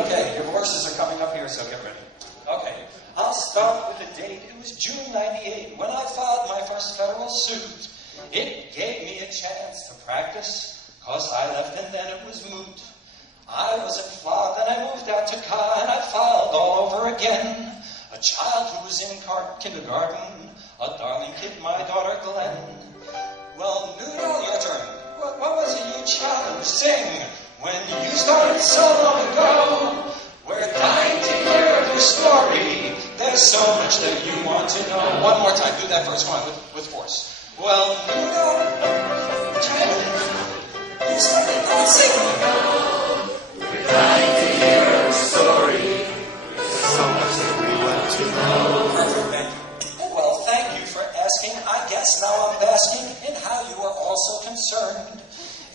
Okay, your voices are coming up here, so get ready. Okay, I'll start with the date. It was June 98 when I filed my first federal suit. It gave me a chance to practice, 'cause I left and then it was moot. I was at Florida, then I moved out to Ka, and I filed all over again. A child who was in kindergarten, a darling kid, my daughter Glenn. Well, Newdow, your turn. What was it you challenged? Sing. When you started so long ago, we're dying to hear your story. There's so much that you want to know. One more time. Do that first one with force. Well, Newdow, you started by singing. We're dying to hear your story. There's so much that we want to know. Perfect. Well, thank you for asking. I guess now I'm basking in how you are also concerned.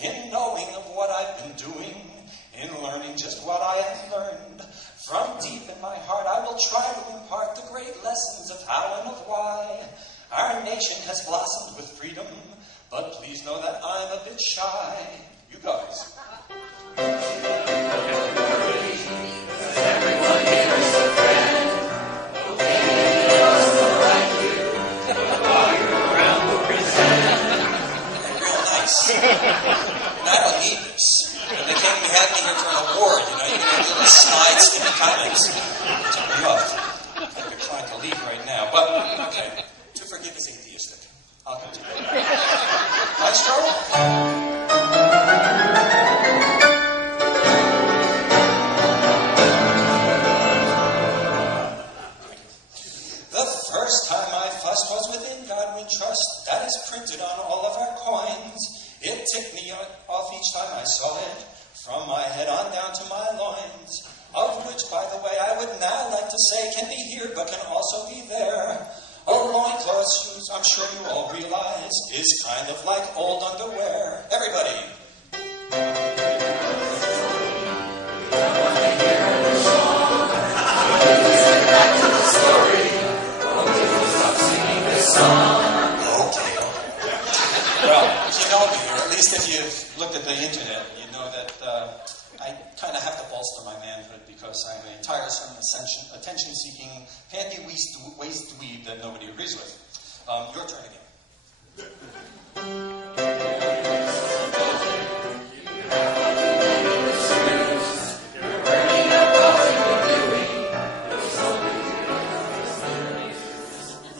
In knowing of what I've been doing, in learning just what I have learned. From deep in my heart, I will try to impart the great lessons of how and of why. Our nation has blossomed with freedom, but please know that I'm a bit shy. You guys. Everyone here is a friend. Okay, you're right here. While you're around, we'll present. Real nice. I don't need this. They came and had me here for an award, you know, you can do little snide, sticky comics. Took me off. I'm trying to leave right now, but, okay. To forgive is atheistic. I'll continue. Maestro? The first time I fussed was within God we trust. That is printed on all of our coins. It ticked me off each time I saw it, from my head on down to my loins, of which, by the way, I would now like to say can be here but can also be there. A loincloth, shoes, I'm sure you all realize, is kind of like old underwear. Everybody. Back to the story. We'll stop singing this song. Okay. Well, if you know me, or at least if you've looked at the internet, you know that I kind of have to bolster my manhood because I'm a tiresome, attention-seeking, panty-waist dweeb that nobody agrees with. Your turn again.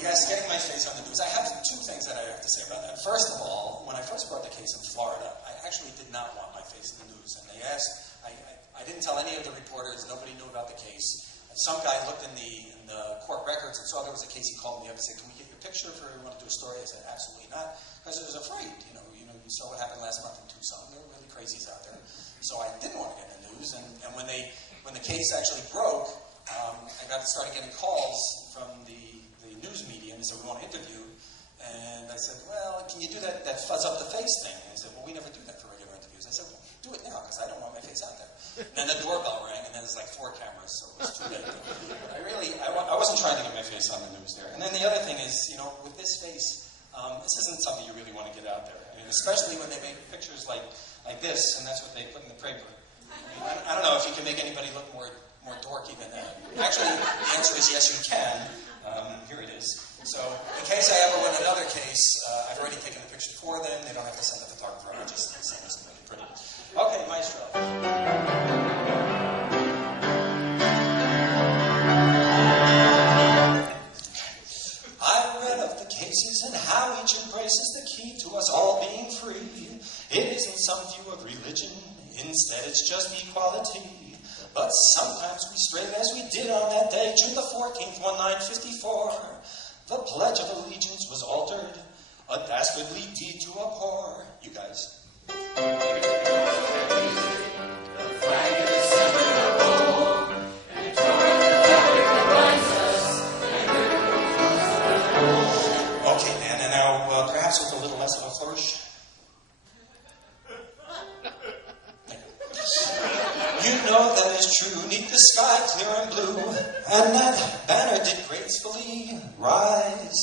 Yes, getting my face on the news. I have two things that I have to say about that. First of all, when I first brought the case in Florida, I actually did not want my face in the news. And they asked, I didn't tell any of the reporters, nobody knew about the case. Some guy looked in the court records and saw there was a case. He called me up and said, "Can we get your picture for we want to do a story?" I said, "Absolutely not," because I was afraid. You saw what happened last month in Tucson. There were really crazies out there, so I didn't want to get in the news. And when the case actually broke, I started getting calls from the news media and they said, "We want to interview." And I said, "Well, can you do that fuzz up the face thing?" And they said, "Well, we never do that for regular interviews." I said, "Well, do it now because I don't want my face out there." And then the doorbell rang, and then there's like 4 cameras, so it was too late. I wasn't trying to get my face on the news there. And then the other thing is, with this face, this isn't something you really want to get out there, and especially when they make pictures like this, and that's what they put in the paper. I don't know if you can make anybody look more dorky than that. Actually, the answer is yes, you can. Here it is. So, in case I ever win another case, I've already taken the picture for them. They don't have to send a photographer. I just send this to make it pretty. Okay, Maestro. I read of the cases and how each embraces the key to us all being free. It isn't some view of religion. Instead, it's just equality. But sometimes we stray as we did on that day, June the 14th, 1954. The Pledge of Allegiance was altered, a dastardly deed to abhor. You guys. Okay, man, and now perhaps with a little less of a flourish. You know that is true, 'neath the sky clear and blue, and that banner did gracefully rise.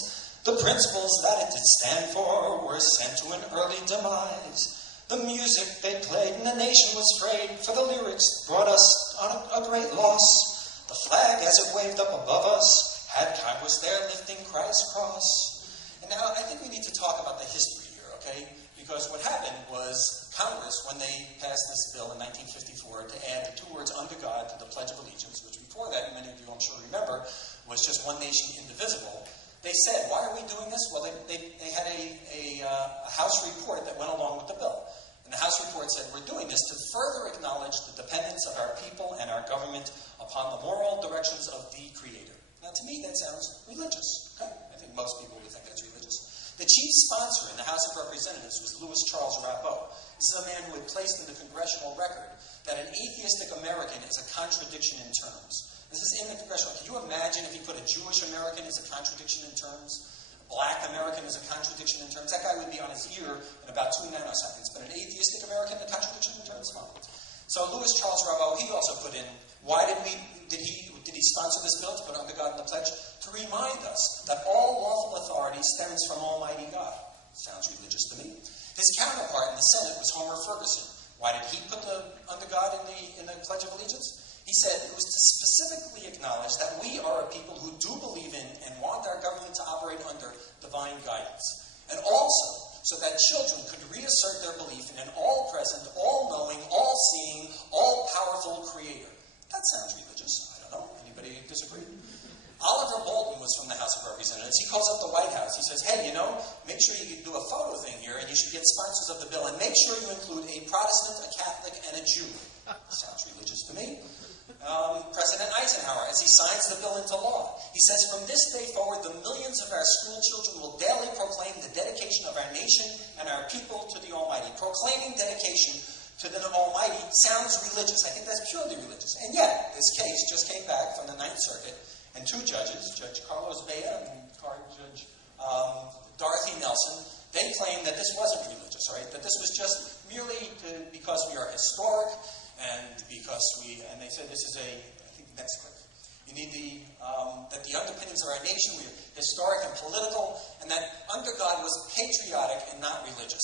The principles that it did stand for were sent to an early demise. The music they played and the nation was frayed, for the lyrics brought us on a great loss. The flag, as it waved up above us, had Congress there lifting Christ's cross. And now I think we need to talk about the history here, okay? Because what happened was Congress, when they passed this bill in 1954 to add the two words "under God" to the Pledge of Allegiance, which before that, many of you I'm sure remember, was just one nation indivisible, they said, why are we doing this? Well, they had a House report that went along with the bill. And the House report said, we're doing this to further acknowledge the dependence of our people and our government upon the moral directions of the Creator. Now, to me, that sounds religious. Okay? I think most people would think that's religious. The chief sponsor in the House of Representatives was Louis Charles Rabot. This is a man who had placed in the congressional record that an atheistic American is a contradiction in terms. This is in the congressional. Can you imagine if he put a Jewish American as a contradiction in terms? A black American as a contradiction in terms? That guy would be on his ear in about 2 nanoseconds. But an atheistic American, a contradiction in terms? Fine. So Louis Charles Rabot, he also put in, why did he sponsor this bill to put under God in the pledge? To remind us that all lawful authority stems from Almighty God. Sounds religious to me. His counterpart in the Senate was Homer Ferguson. Why did he put the under God in the Pledge of Allegiance? He said it was to specifically acknowledge that we are a people who do believe in and want our government to operate under divine guidance. And also, so that children could reassert their belief in an all-present, all-knowing, all-seeing, all-powerful Creator. That sounds religious. I don't know. Anybody disagree? Oliver Bolton was from the House of Representatives. He calls up the White House. He says, hey, make sure you do a photo thing here, and you should get sponsors of the bill, and make sure you include a Protestant, a Catholic, and a Jew. Sounds religious to me. President Eisenhower, as he signs the bill into law, he says, from this day forward, the millions of our school children will daily proclaim the dedication of our nation and our people to the Almighty. Proclaiming dedication to the Almighty sounds religious. I think that's purely religious. And yet, this case just came back from the Ninth Circuit, and 2 judges, Judge Carlos Bea and Judge Dorothy Nelson, they claimed that this wasn't religious, right? That this was just merely because we are historic, and and they said this is I think next clip. You need that the underpinnings of our nation were historic and political, and that under God was patriotic and not religious.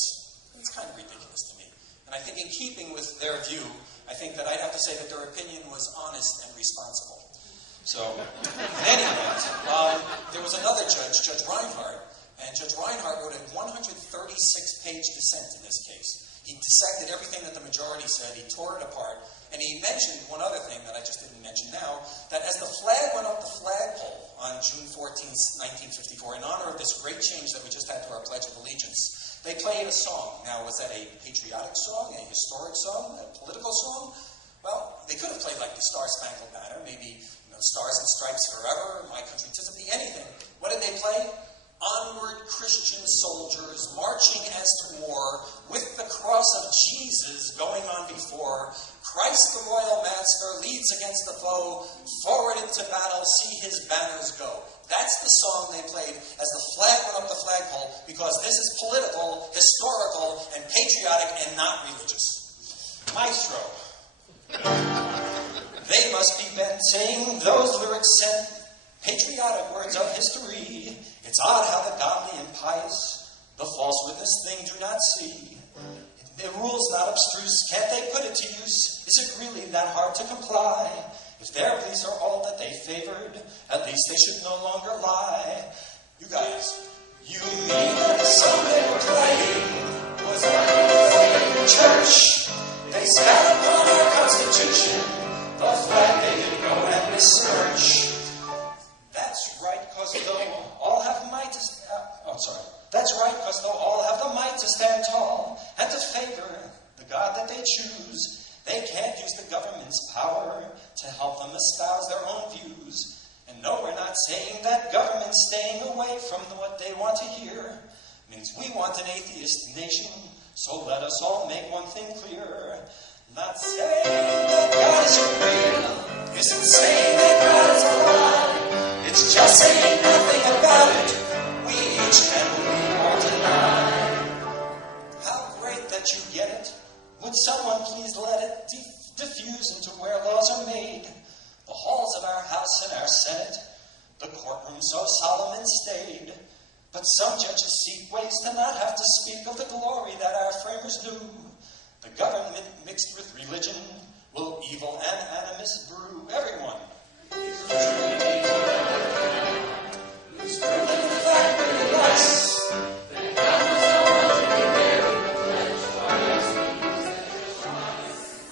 It's kind of ridiculous to me. And I think in keeping with their view, I think that I'd have to say that their opinion was honest and responsible. So, in any event, there was another judge, Judge Reinhardt, and Judge Reinhardt wrote a 136-page dissent in this case. He dissected everything that the majority said, he tore it apart, and he mentioned one other thing that I just didn't mention now, that as the flag went up the flagpole on June 14th, 1954, in honor of this great change that we just had to our Pledge of Allegiance, they played a song. Now, was that a patriotic song, a historic song, a political song? Well, they could have played like the Star-Spangled Banner, maybe Stars and Stripes Forever, My Country 'Tis of Thee, anything. What did they play? Onward, Christian soldiers, marching as to war, with the cross of Jesus going on before. Christ the royal master leads against the foe, forward into battle, see his banners go. That's the song they played as the flag went up the flagpole, because this is political, historical, and patriotic, and not religious. Maestro. They must be bent, saying those lyrics sent patriotic words of history. It's odd how the godly and pious the false witness thing do not see. The rule's not abstruse, can't they put it to use? Is it really that hard to comply? If their beliefs are all that they favored, at least they should no longer lie. You guys, you mean that the song they were playing was like the church? They spat upon our Constitution, the flag they didn't go and besmirch. That's right, cause though all have might to That's right, cause though all have the might to stand tall and to favor the God that they choose, they can't use the government's power to help them espouse their own views. And no, we're not saying that government staying away from what they want to hear means we want an atheist nation. So let us all make one thing clear. Not saying that God is real, isn't saying that God is alive. It's just saying nothing about it. We each can believe or deny. How great that you get it. Would someone please let it diffuse into where laws are made? The halls of our House and our Senate, the courtroom so solemn and staid. But some judges seek ways to not have to speak of the glory that our framers knew. The government mixed with religion will evil and animus brew. Everyone.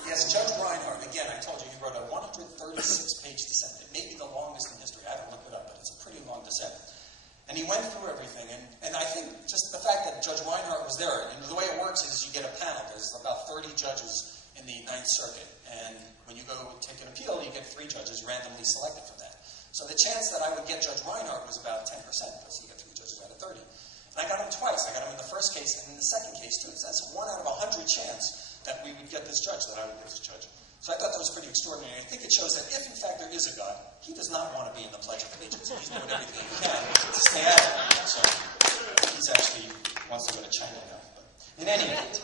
Yes, Judge Reinhardt, again, I told you, he wrote a 136-page dissent. It may be the longest in history. I haven't looked it up, but it's a pretty long dissent. And he went through everything, and I think just the fact that Judge Reinhardt was there, and the way it works is you get a panel. There's about 30 judges in the Ninth Circuit, and when you go take an appeal, you get 3 judges randomly selected from that. So the chance that I would get Judge Reinhardt was about 10%, because you get 3 judges out of 30. And I got him twice. I got him in the first case and in the second case, too. So that's a 1 out of 100 chance that we would get this judge, that I would get this judge. So I thought that was pretty extraordinary. I think it shows that if, in fact, there is a God, he does not want to be in the Pledge of Allegiance. He's doing everything he can to stay out of it. So he's actually wants to go to China now. But in any event,